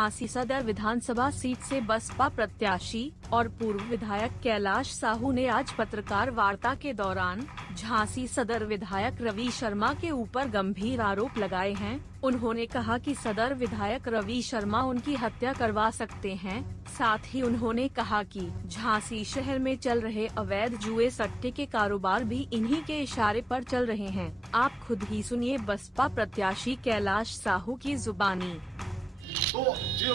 झांसी सदर विधानसभा सीट से बसपा प्रत्याशी और पूर्व विधायक कैलाश साहू ने आज पत्रकार वार्ता के दौरान झांसी सदर विधायक रवि शर्मा के ऊपर गंभीर आरोप लगाए हैं। उन्होंने कहा कि सदर विधायक रवि शर्मा उनकी हत्या करवा सकते हैं। साथ ही उन्होंने कहा कि झांसी शहर में चल रहे अवैध जुए सट्टे के कारोबार भी इन्हीं के इशारे पर चल रहे हैं। आप खुद ही सुनिए बसपा प्रत्याशी कैलाश साहू की जुबानी। तो जो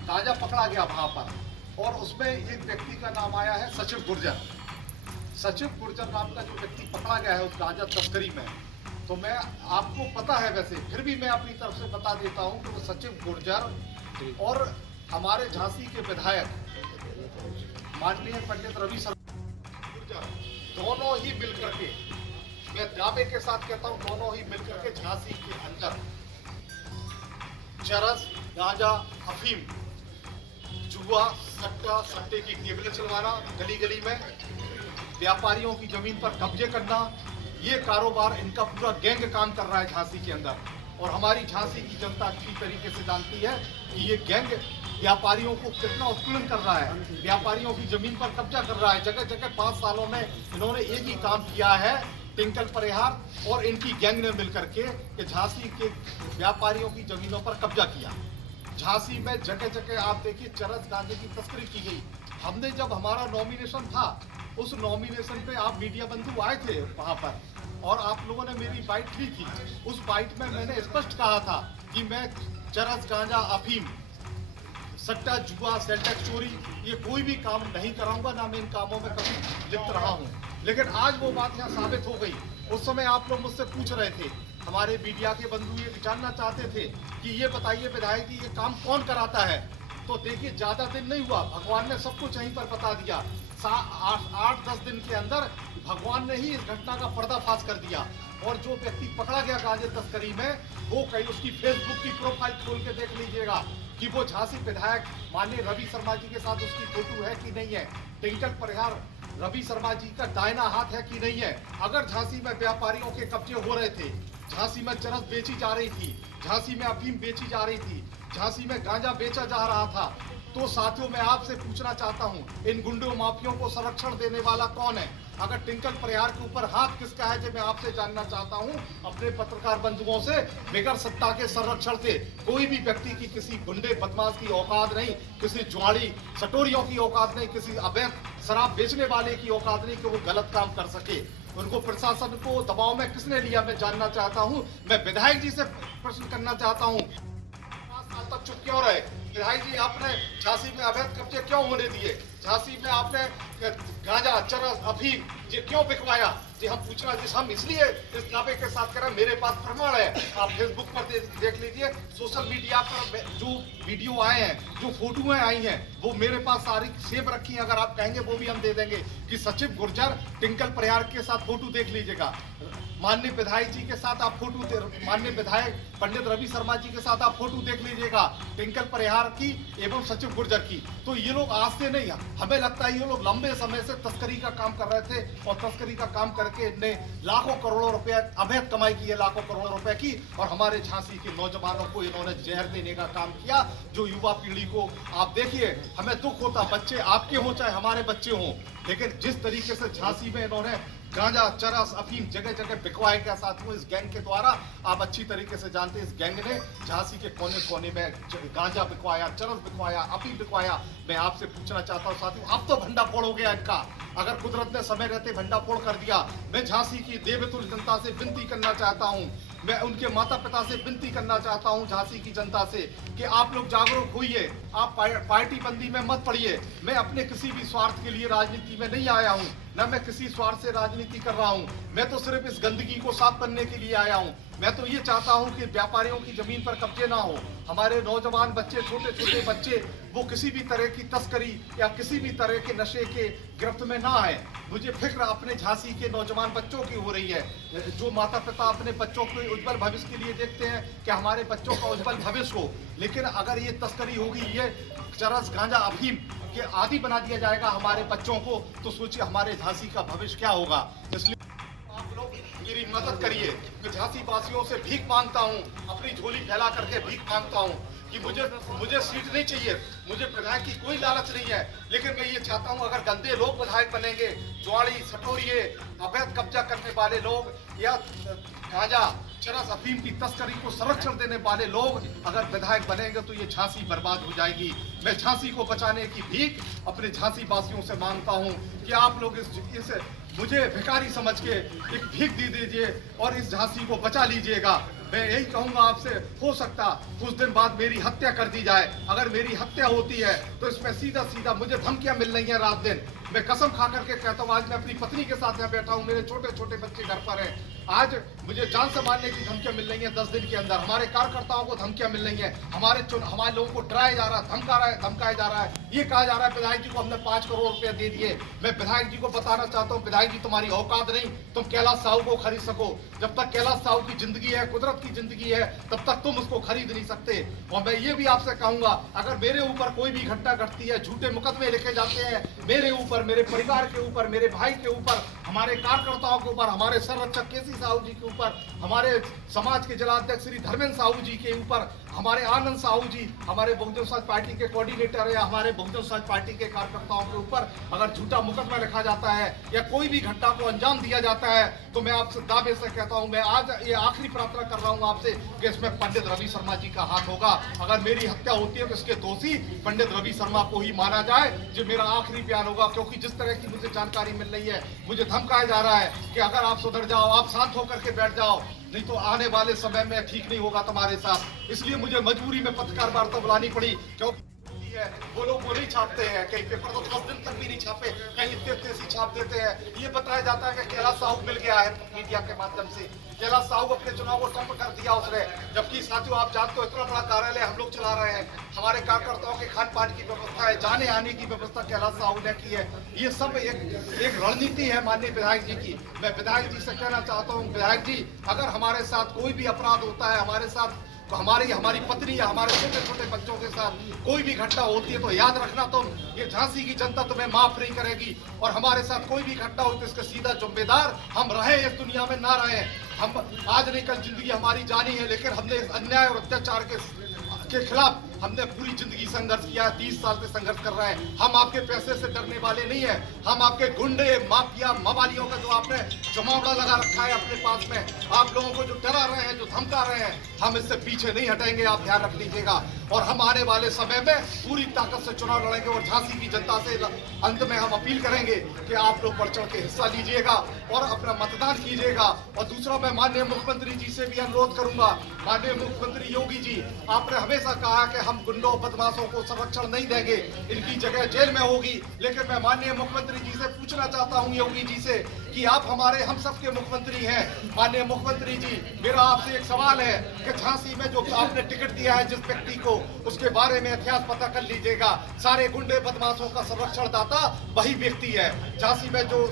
ताजा पकड़ा गया वहाँ पर और उसमें एक व्यक्ति का नाम आया है सचिव गुर्जर। सचिव गुर्जर नाम का जो व्यक्ति पकड़ा गया है उस गांजा तस्करी में, तो मैं आपको पता है, वैसे फिर भी मैं अपनी तरफ से बता देता हूँ कि वो सचिव गुर्जर और हमारे झांसी के विधायक माननीय पंडित रवि शर्मा दोनों ही मिलकर के, मैं दावे के साथ कहता हूँ, दोनों ही मिलकर के झांसी के अंदर चरस, गांजा, अफीम, जुआ, सट्टे की टेबलें चलवाना, गली गली में व्यापारियों की जमीन पर कब्जे करना, ये कारोबार इनका पूरा गैंग काम कर रहा है झांसी के अंदर। और हमारी झांसी की जनता अच्छी तरीके से जानती है कि ये गैंग व्यापारियों को कितना उत्पीड़न कर रहा है, व्यापारियों की जमीन पर कब्जा कर रहा है। जगह जगह 5 सालों में इन्होंने एक ही काम किया है, टिंकल परिहार और इनकी गैंग ने मिलकर के झांसी के व्यापारियों की जमीनों पर कब्जा किया। झांसी में जगह जगह आप देखिए चरस, गांजे की तस्करी की गई। हमने जब हमारा नॉमिनेशन था, उस नॉमिनेशन पे आप मीडिया बंधु आए थे वहां पर और आप लोगों ने मेरी बाइट ली थी। उस बाइट में मैंने स्पष्ट कहा था कि मैं चरस, गांजा, अफीम, सट्टा, जुआ, सेल्टेक्स चोरी, ये कोई भी काम नहीं कराऊंगा, ना मैं इन कामों में कभी लिप्त रहा हूं। लेकिन आज वो बात यहाँ साबित हो गई। उस समय आप लोग मुझसे पूछ रहे थे, हमारे मीडिया के बंधु ये जानना चाहते थे कि ये बताइए विधायक जी, ये काम कौन कराता है। तो देखिए, ज्यादा दिन नहीं हुआ, भगवान ने सब कुछ यहीं पर बता दिया। 8-10 दिन के अंदर भगवान ने ही इस घटना का पर्दाफाश कर दिया। और जो व्यक्ति पकड़ा गया गांजे तस्करी में, वो कहीं उसकी फेसबुक की प्रोफाइल खोल के देख लीजिएगा कि वो झांसी विधायक माननीय रवि शर्मा जी के साथ उसकी फोटो है कि नहीं है, टिंकल परिहार रवि शर्मा जी का दाहिना हाथ है कि नहीं है। अगर झांसी में व्यापारियों के कब्जे हो रहे थे, झांसी में चरस बेची जा रही थी, झांसी में अफीम बेची जा रही थी, झांसी में गांजा बेचा जा रहा था, तो साथियों मैं आपसे पूछना चाहता हूं, इन गुंडों माफियों को संरक्षण देने वाला कौन है? अगर टिंकल परिहार के ऊपर हाथ किसका है, जो मैं आपसे जानना चाहता हूं अपने पत्रकार बंधुओं से। बेगर सत्ता के संरक्षण से कोई भी व्यक्ति की किसी गुंडे बदमाश की औकात नहीं, किसी जुआड़ी सटोरियों की औकात नहीं, किसी अवैध शराब बेचने वाले की औकात नहीं कि वो गलत काम कर सके। उनको प्रशासन को दबाव में किसने लिया, मैं जानना चाहता हूं। मैं विधायक जी से प्रश्न करना चाहता हूं, 5 साल तक चुप क्यों रहे? विधायक जी, आपने झांसी में अवैध कब्जे क्यों होने दिए? झांसी में आपने गांजा, चरस, अफीम ये क्यों बिकवाया? जी हम पूछना, जिस हम इसलिए इस दावे के साथ करें, मेरे पास प्रमाण है, आप फेसबुक पर देख लीजिए, सोशल मीडिया पर जो वीडियो आए हैं, जो फोटोएं आई हैं, वो मेरे पास सारी सेव रखी है। अगर आप कहेंगे वो भी हम दे देंगे कि सचिव गुर्जर टिंकल परिहार के साथ फोटो देख लीजिएगा, माननीय विधायक जी के साथ आप फोटो, माननीय विधायक पंडित रवि शर्मा जी के साथ आप फोटो देख लीजिएगा, टिंकल परिहार की एवं सचिव गुर्जर की। तो ये लोग आज से नहीं, हमें लगता है ये लोग लंबे समय से तस्करी का काम कर रहे थे और तस्करी का काम करके इनने लाखों करोड़ों रुपए अवैध कमाई की है, लाखों करोड़ों रुपए की। और हमारे झांसी के नौजवानों को इन्होंने जहर देने का काम किया, जो युवा पीढ़ी को, आप देखिए, हमें दुख होता, बच्चे आपके हों चाहे हमारे बच्चे हों, लेकिन जिस तरीके से झांसी में इन्होंने गांजा, चरस, अफीम जगह जगह बिकवाए गया साथियों इस गैंग के द्वारा। आप अच्छी तरीके से जानते हैं इस गैंग ने झांसी के कोने कोने में गांजा बिकवाया, चरस बिकवाया, अफीम बिकवाया। मैं आपसे पूछना चाहता हूं साथियों, अब तो भंडाफोड़ हो गया इनका। अगर कुदरत ने समय रहते भंडाफोड़ कर दिया। मैं झांसी की देवतुल्य जनता से विनती करना चाहता हूं, मैं उनके माता पिता से विनती करना चाहता हूं, झांसी की जनता से, कि आप लोग जागरूक होइए, आप पार्टी बंदी में मत पड़िए। मैं अपने किसी भी स्वार्थ के लिए राजनीति में नहीं आया हूं, न मैं किसी स्वार्थ से राजनीति कर रहा हूं। मैं तो सिर्फ इस गंदगी को साफ करने के लिए आया हूं। मैं तो ये चाहता हूं कि व्यापारियों की जमीन पर कब्जे ना हो, हमारे नौजवान बच्चे, छोटे छोटे बच्चे, वो किसी भी तरह की तस्करी या किसी भी तरह के नशे के गिरफ्त में ना आए। मुझे फिक्र अपने झांसी के नौजवान बच्चों की हो रही है, जो माता पिता अपने बच्चों के उज्जवल भविष्य के लिए देखते हैं कि हमारे बच्चों का उज्जवल भविष्य हो। लेकिन अगर ये तस्करी होगी, ये चरस, गांजा, अफीम के आदि बना दिया जाएगा हमारे बच्चों को, तो सोचिए हमारे झांसी का भविष्य क्या होगा। इसलिए आप लोग मेरी मदद करिए। मैं झांसी वासियों से भीख मांगता हूँ, अपनी झोली फैला करके भीख मांगता हूँ कि मुझे सीट नहीं चाहिए, मुझे विधायक की कोई लालच नहीं है, लेकिन मैं ये चाहता हूँ अगर गंदे लोग विधायक बनेंगे, जुआड़ी सटोरिये अवैध कब्जा करने वाले लोग या गांजा चरस अफीम की तस्करी को संरक्षण देने वाले लोग अगर विधायक बनेंगे तो ये झांसी बर्बाद हो जाएगी। मैं झांसी को बचाने की भीख अपने झांसी वासियों से मांगता हूँ कि आप लोग इस मुझे भिखारी समझ के एक भीख दे दीजिए और इस झांसी को बचा लीजिएगा। मैं यही कहूंगा आपसे, हो सकता कुछ दिन बाद मेरी हत्या कर दी जाए। अगर मेरी हत्या होती है तो इसमें सीधा सीधा मुझे धमकियां मिल रही हैं रात दिन। मैं कसम खा करके कहता हूँ, आज मैं अपनी पत्नी के साथ यहाँ बैठा हूँ, मेरे छोटे छोटे बच्चे घर पर हैं। आज मुझे जान से मारने की धमकियां मिल रही हैं 10 दिन के अंदर। हमारे कार्यकर्ताओं को धमकियां मिल रही हैं, हमारे लोगों को डराया जा रहा है, धमकाया जा रहा है। ये कहा जा रहा है विधायक जी को हमने 5 करोड़ रुपया दे दिए। मैं विधायक जी को बताना चाहता हूँ, विधायक जी तुम्हारी औकात नहीं तुम कैलाश साहू को खरीद सको। जब तक कैलाश साहू की जिंदगी है, कुदरत की जिंदगी है, तब तक तुम उसको खरीद नहीं सकते। और मैं ये भी आपसे कहूंगा, अगर मेरे ऊपर कोई भी घटना घटती है, झूठे मुकदमे लिखे जाते हैं मेरे ऊपर, मेरे परिवार के ऊपर, मेरे भाई के ऊपर, हमारे कार्यकर्ताओं के ऊपर, हमारे संरक्षक केसी साहू जी के ऊपर, हमारे समाज के जिलाध्यक्ष श्री धर्मेंद्र साहू जी के ऊपर, हमारे आनंद साहू जी, हमारे बहुजन समाज पार्टी के कोऑर्डिनेटर या हमारे बहुजन समाज पार्टी के कार्यकर्ताओं के ऊपर अगर झूठा मुकदमा लिखा जाता है या कोई भी घटना को अंजाम दिया जाता है तो मैं आपसे दावे से कहता हूं, मैं आज ये आखिरी प्रार्थना कर रहा हूं आपसे कि इसमें पंडित रवि शर्मा जी का हाथ होगा। अगर मेरी हत्या होती है तो इसके दोषी पंडित रवि शर्मा को ही माना जाए, जो मेरा आखिरी बयान होगा। क्योंकि जिस तरह की मुझे जानकारी मिल रही है, मुझे धमकाया जा रहा है कि अगर आप सुधर जाओ, आप शांत होकर के बैठ जाओ, नहीं तो आने वाले समय में ठीक नहीं होगा तुम्हारे साथ। इसलिए मुझे मजबूरी में पत्रकार वार्ता बुलानी पड़ी, क्योंकि वो लोग वो नहीं छापते हैं, कहीं पेपर तो 10 दिन तक भी नहीं छापे, कहीं इतने छाप देते हैं। ये बताया जाता है कि कैलाश साहू मिल गया है मीडिया के माध्यम से, कैलाश साहू अपने चुनाव को ठप कर दिया उसने। जबकि साथियों आप जानते हो, इतना बड़ा कार्यालय हम लोग चला रहे हैं, हमारे कार्यकर्ताओं के खान पान की व्यवस्था है, जाने आने की व्यवस्था कैलाश साहू ने की है। ये सब एक रणनीति है माननीय विधायक जी की। मैं विधायक जी से कहना चाहता हूँ, विधायक जी अगर हमारे साथ कोई भी अपराध होता है, हमारे साथ हमारी पत्नी या हमारे छोटे छोटे बच्चों के साथ कोई भी घटना होती है तो याद रखना तुम, ये झांसी की जनता तुम्हें माफ नहीं करेगी। और हमारे साथ कोई भी घटना हो तो इसका सीधा जिम्मेदार हम रहे इस दुनिया में ना रहे। हम आज नहीं कल जिंदगी हमारी जानी है, लेकिन हमने इस अन्याय और अत्याचार के खिलाफ हमने पूरी जिंदगी संघर्ष किया है, 30 साल से संघर्ष कर रहे हैं। हम आपके पैसे से डरने वाले नहीं है, हम आपके गुंडे माफिया मवालियों का जो आपने जमावड़ा लगा रखा है अपने पास में, आप लोगों को जो डरा रहे हैं, जो धमका रहे हैं, हम इससे पीछे नहीं हटेंगे, आप ध्यान रख लीजिएगा। और हम आने वाले समय में पूरी ताकत से चुनाव लड़ेंगे और झांसी की जनता से अंत में हम अपील करेंगे कि आप लोग बढ़ चढ़ के हिस्सा लीजिएगा और अपना मतदान कीजिएगा। और दूसरा, मैं माननीय मुख्यमंत्री जी से भी अनुरोध करूंगा, माननीय मुख्यमंत्री योगी जी, आपने हमेशा कहा कि हम गुंडों बदमाशों को संरक्षण नहीं देंगे, इनकी जगह जेल में होगी। लेकिन मैं माननीय मुख्यमंत्री जी से पूछना चाहता हूं, योगी जी से, कि आप हमारे हम सबके मुख्यमंत्री हैं। माननीय मुख्यमंत्री जी, मेरा आपसे एक सवाल है कि झांसी में जो आपने टिकट दिया है जिस व्यक्ति को, उसके बारे में इतिहास पता कर लीजिएगा। सारे गुंडे बदमाशों का संरक्षण दाता वही व्यक्ति है। झांसी में जो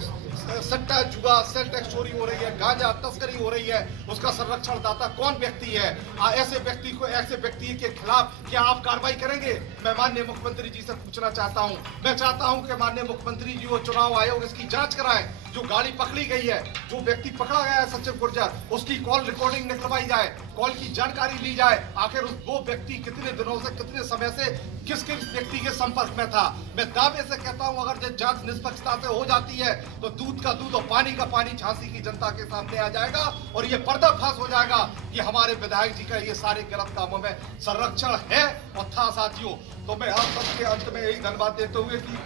सट्टा जुआ सेल टैक्स चोरी हो रही है, गांजा तस्करी हो रही है, उसका संरक्षण दाता कौन व्यक्ति है? ऐसे व्यक्ति के खिलाफ क्या आप कार्रवाई करेंगे? मैं माननीय मुख्यमंत्री जी से पूछना चाहता हूं। मैं चाहता हूं कि माननीय मुख्यमंत्री जी वो चुनाव आयोग इसकी जांच कराए। जो गाड़ी पकड़ी गई है, जो व्यक्ति पकड़ा गया है सचिन गुर्जर, उसकी कॉल रिकॉर्डिंग निकलवाई जाए, कॉल की जानकारी ली जाए, आखिर वो व्यक्ति कितने दिनों से, कितने समय से किस व्यक्ति के संपर्क में था। मैं दावे से कहता हूं, अगर ये जांच निष्पक्षता से हो जाती है तो दूध का दूध और पानी का पानी झांसी की जनता के सामने आ जाएगा और ये पर्दाफाश हो जाएगा कि हमारे विधायक जी का ये सारे गलत कामों में संरक्षण है और था। साथियों, तो मैं आप सबके अंत में यही धन्यवाद देते हुए कि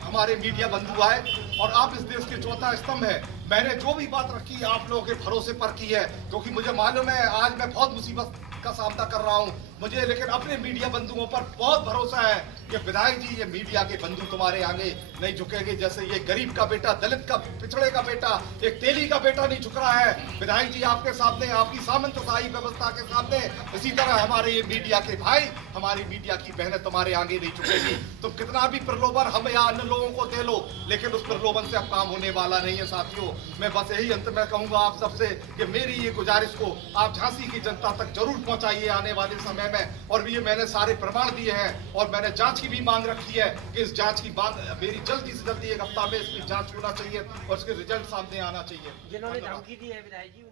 हमारे मीडिया बंधु आए और आप इस देश के चौथा स्तंभ है। मैंने जो भी बात रखी आप लोगों के भरोसे पर की है, क्योंकि मुझे मालूम है आज मैं बहुत मुसीबत का सामना कर रहा हूं मुझे, लेकिन अपने मीडिया बंधुओं पर बहुत भरोसा है कि विधायक जी, ये मीडिया के बंधु तुम्हारे आगे नहीं झुकेंगे। जैसे ये गरीब का बेटा, दलित का, पिछड़े का बेटा, एक तेली का बेटा नहीं झुक रहा है विधायक जी आपके सामने, आपकी सामंतशाही व्यवस्था के सामने, इसी तरह हमारे ये मीडिया के भाई, हमारी मीडिया की बहनें तुम्हारे आगे नहीं झुकेगी। तुम कितना भी प्रलोभन हम या अन्य लोगों को दे लो, लेकिन उस प्रलोभन से अब काम होने वाला नहीं है। साथियों, मैं बस यही अंत में कहूंगा आप सबसे कि मेरी ये गुजारिश को आप झांसी की जनता तक जरूर पहुंचाइए आने वाले समय समय में, और ये मैंने सारे प्रमाण दिए हैं और मैंने जांच की भी मांग रखी है कि इस जांच की बात मेरी जल्दी से जल्दी 1 हफ्ता में इसकी जांच होना चाहिए और इसके रिजल्ट सामने आना चाहिए। जिन्होंने धमकी दी है विधायक जी